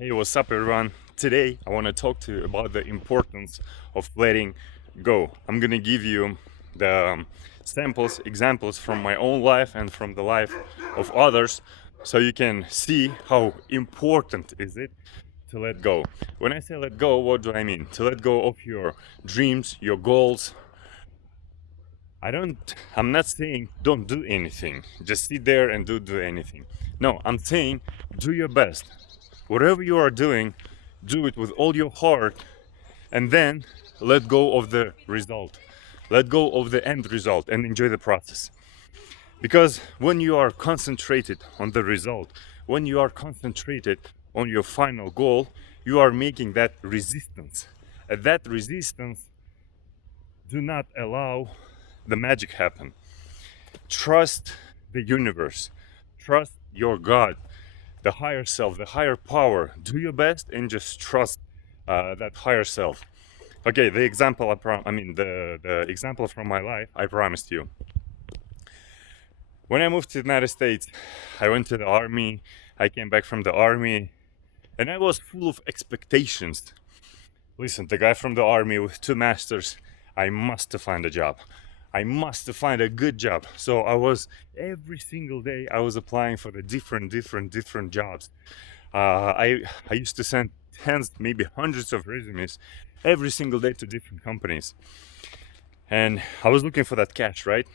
Hey, what's up, everyone? Today, I want to talk to you about the importance of letting go. I'm gonna give you the examples from my own life and from the life of others, so you can see how important is it to let go. When I say let go, what do I mean? To let go of your dreams, your goals. I'm not saying don't do anything. Just sit there and do anything. No, I'm saying do your best. Whatever you are doing, do it with all your heart, and then let go of the result. Let go of the end result and enjoy the process. Because when you are concentrated on the result, when you are concentrated on your final goal, you are making that resistance. And that resistance do not allow the magic happen. Trust the universe. Trust your God, the higher self, the higher power. Do your best and just trust that higher self. Okay, the example the example from my life I promised you. When I moved to the United States, I went to the army. I came back from the army, and I was full of expectations. Listen, the guy from the army with two masters, I must find a job. I must find a good job. So I was every single day I was applying for the different jobs. I used to send tens, maybe hundreds of resumes every single day to different companies, and I was looking for that cash, right?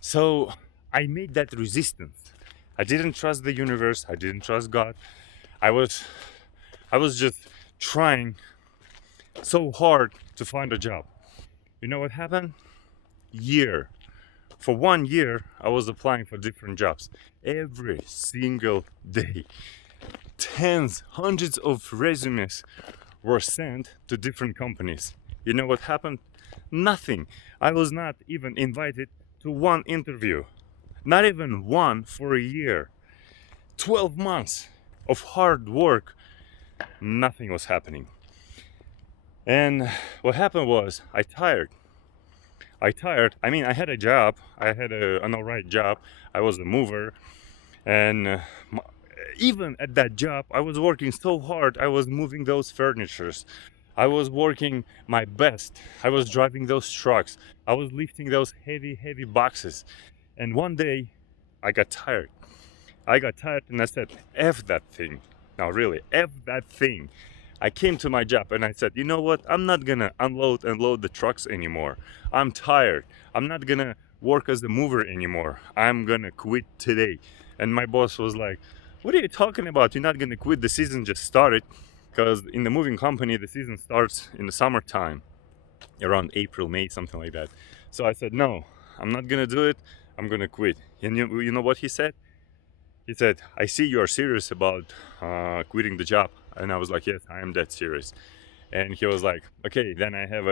So I made that resistance. I didn't trust the universe. I didn't trust God. I was, I was just trying so hard to find a job. You know what happened? Year. For 1 year, I was applying for different jobs every single day. Tens, hundreds of resumes were sent to different companies. You know what happened? Nothing. I was not even invited to one interview. Not even one for a year. 12 months of hard work, nothing was happening. And what happened was I tired. I mean, I had a job. I had an alright job. I was a mover. And even at that job, I was working so hard. I was moving those furnitures. I was working my best. I was driving those trucks. I was lifting those heavy boxes. And one day, I got tired. I got tired and I said, F that thing. Now, really, F that thing. I came to my job and I said, you know what? I'm not gonna unload and load the trucks anymore. I'm tired. I'm not gonna work as a mover anymore. I'm gonna quit today. And my boss was like, what are you talking about? You're not gonna quit. The season just started. Because in the moving company, the season starts in the summertime, around April, May, something like that. So I said, no, I'm not gonna do it. I'm gonna quit. And you know what he said? He said, I see you are serious about quitting the job. And I was like, yes, I am that serious. And he was like, okay, then I have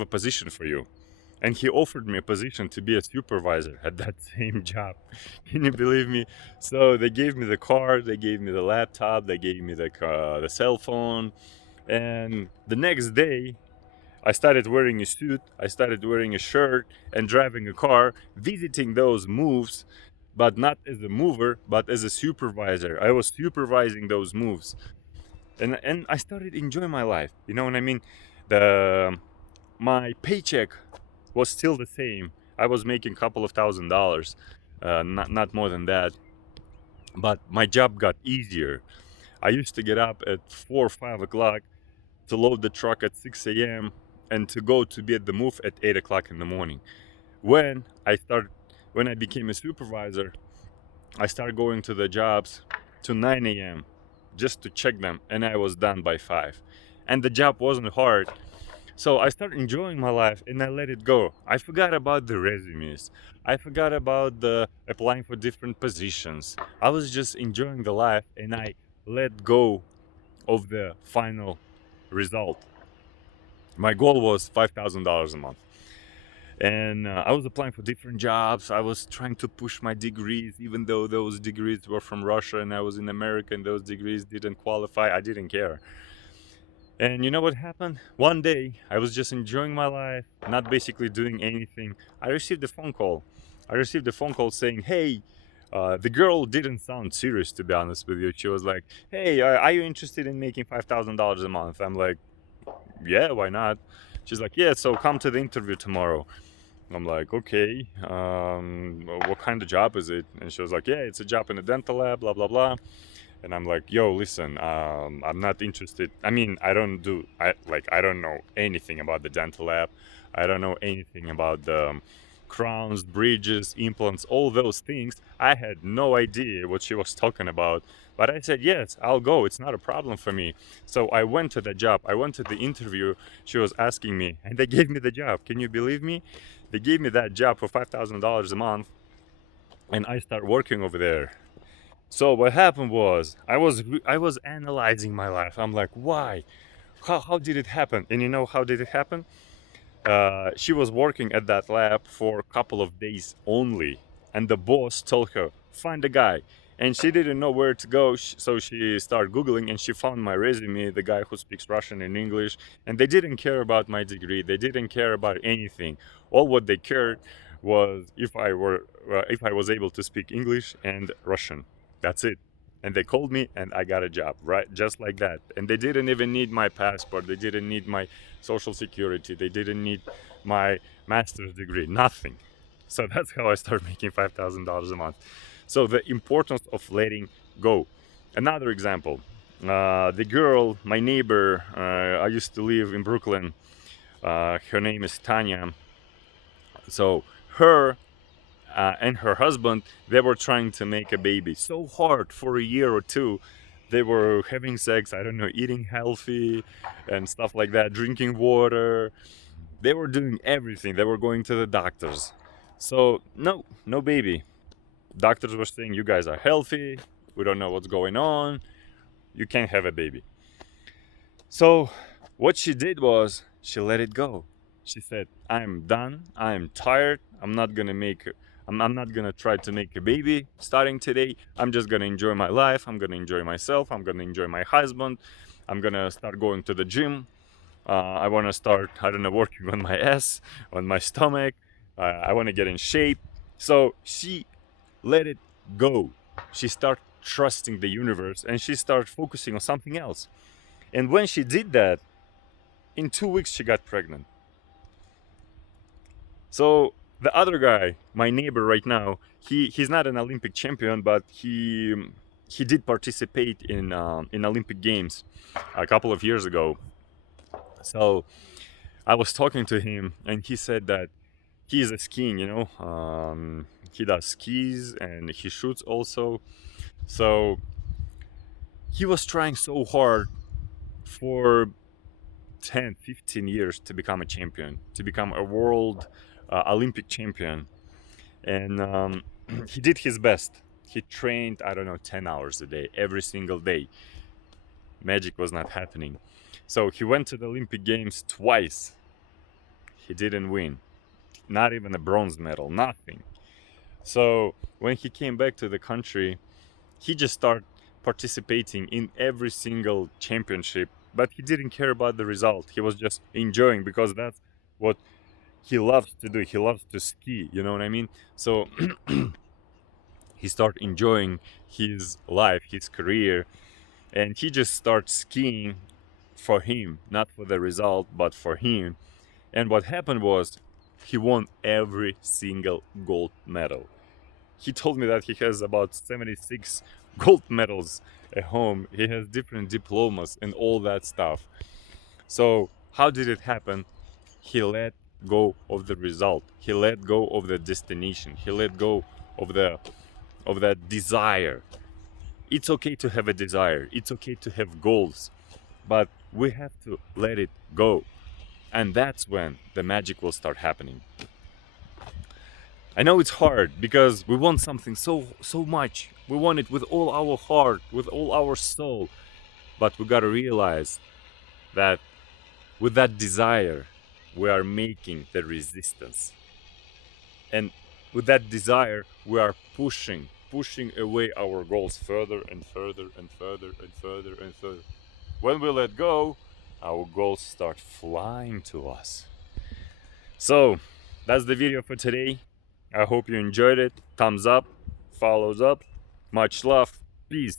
a position for you. And he offered me a position to be a supervisor at that same job. Can you believe me? So they gave me the car, they gave me the laptop, they gave me the cell phone. And the next day, I started wearing a suit, I started wearing a shirt and driving a car, visiting those moves, but not as a mover, but as a supervisor. I was supervising those moves. And I started enjoying my life. You know what I mean? The My paycheck was still the same. I was making a couple of $1,000s, not more than that. But my job got easier. I used to get up at 4 or 5 o'clock to load the truck at 6 a.m. and to go to be at the move at 8 o'clock in the morning. When I started, when I became a supervisor, I started going to the jobs to 9 a.m. just to check them, and I was done by 5. And the job wasn't hard. So I started enjoying my life and I let it go. I forgot about the resumes. I forgot about the applying for different positions. I was just enjoying the life and I let go of the final result. My goal was $5,000 a month. And I was applying for different jobs. I was trying to push my degrees, even though those degrees were from Russia and I was in America and those degrees didn't qualify. I didn't care. And you know what happened? One day, I was just enjoying my life, not basically doing anything. I received a phone call. I received a phone call saying, hey, The girl didn't sound serious, to be honest with you. She was like, "Hey, are you interested in making $5,000 a month?" I'm like, "Yeah, why not?" She's like, "Yeah, so come to the interview tomorrow." I'm like, "Okay, what kind of job is it?" And she was like, "Yeah, it's a job in a dental lab, blah blah blah." And I'm like, "Yo, listen, I'm not interested. I mean, I don't know anything about the dental lab. I don't know anything about the crowns, bridges, implants, all those things. I had no idea what she was talking about." But I said, "Yes, I'll go. It's not a problem for me." So I went to the job. I went to the interview. She was asking me, and they gave me the job. Can you believe me? They gave me that job for $5,000 a month, and I start working over there. So what happened was I was analyzing my life. I'm like, why? How did it happen? And you know how did it happen? She was working at that lab for a couple of days only, and the boss told her, find a guy. And she didn't know where to go, so she started Googling and she found my resume, the guy who speaks Russian and English. And they didn't care about my degree, they didn't care about anything. All what they cared was if I was able to speak English and Russian. That's it. And they called me and I got a job, right? Just like that. And they didn't even need my passport, they didn't need my social security, they didn't need my master's degree, nothing. So that's how I started making $5,000 a month. So the importance of letting go. Another example, the girl, my neighbor, I used to live in Brooklyn. Her name is Tanya. So her and her husband, they were trying to make a baby so hard for a year or two. They were having sex, I don't know, eating healthy and stuff like that, drinking water. They were doing everything. They were going to the doctors. So no baby. Doctors were saying, you guys are healthy, we don't know what's going on, you can't have a baby. So what she did was she let it go. She said, I'm done, I'm tired, I'm not gonna try to make a baby starting today. I'm just gonna enjoy my life, I'm gonna enjoy myself, I'm gonna enjoy my husband, I'm gonna start going to the gym. I want to start, I don't know, working on my ass, on my stomach. I want to get in shape. So she let it go. She started trusting the universe and she started focusing on something else. And when she did that, in 2 weeks she got pregnant. So the other guy, my neighbor right now, he's not an Olympic champion, but he did participate in Olympic Games a couple of years ago. So I was talking to him, and he said that he is a skiing, he does skis and he shoots also. So he was trying so hard for 10, 15 years to become a champion, to become a world Olympic champion. And he did his best. He trained, I don't know, 10 hours a day, every single day. Magic was not happening. So he went to the Olympic Games twice. He didn't win. Not even a bronze medal, nothing. So when he came back to the country, he just started participating in every single championship, but he didn't care about the result. He was just enjoying because that's what he loves to do. He loves to ski, you know what I mean? So he started enjoying his life, his career, and he just started skiing for him, not for the result, but for him. And what happened was he won every single gold medal. He told me that he has about 76 gold medals at home. He has different diplomas and all that stuff. So, how did it happen? He let go of the result. He let go of the destination. He let go of that desire. It's okay to have a desire. It's okay to have goals, but we have to let it go. And that's when the magic will start happening. I know it's hard because we want something so much. We want it with all our heart, with all our soul. But we gotta realize that with that desire, we are making the resistance. And with that desire, we are pushing away our goals further and further and further and further and further. When we let go, our goals start flying to us. So, that's the video for today. I hope you enjoyed it. Thumbs up, follows up. Much love. Peace.